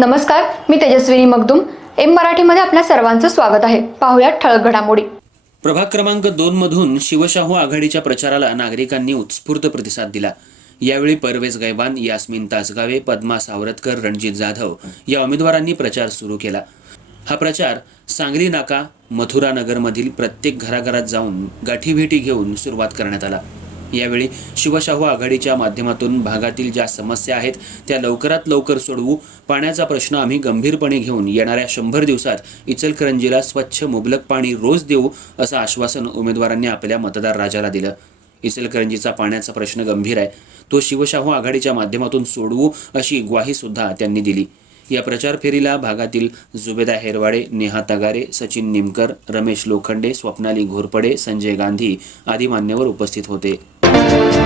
नमस्कार मी तेजस्विनी मगदुम. एम मराठीमध्ये आपल्या सर्वांचं स्वागत आहे. पाहुयात ठळक घडामोडी. प्रभाग क्रमांक दोन मधून शिवशाहू आघाडीच्या प्रचाराला नागरिकांनी उत्स्फूर्त प्रतिसाद दिला. यावेळी परवेज गैबान यास्मिन तासगावे पद्मा सावरतकर रणजित जाधव या उमेदवारांनी प्रचार सुरू केला. हा प्रचार सांगली नाका मथुरानगरमधील प्रत्येक घराघरात जाऊन गाठीभेटी घेऊन सुरुवात करण्यात आला. यावेळी शिवशाहू आघाडीच्या माध्यमातून भागातील ज्या समस्या आहेत त्या लवकरात लवकर सोडवू पाण्याचा प्रश्न आम्ही गंभीरपणे घेऊन येणाऱ्या शंभर दिवसात इचलकरंजीला स्वच्छ मुबलक पाणी रोज देऊ असं आश्वासन उमेदवारांनी आपल्या मतदार राजाला दिलं. इचलकरंजीचा पाण्याचा प्रश्न गंभीर आहे. तो शिवशाहू आघाडीच्या माध्यमातून सोडवू अशी ग्वाहीसुद्धा त्यांनी दिली. या प्रचार फेरीला भागातील जुबेदा हेरवाडे नेहा तगारे सचिन निमकर रमेश लोखंडे स्वप्नाली घोरपडे संजय गांधी आदी मान्यवर उपस्थित होते. Thank you.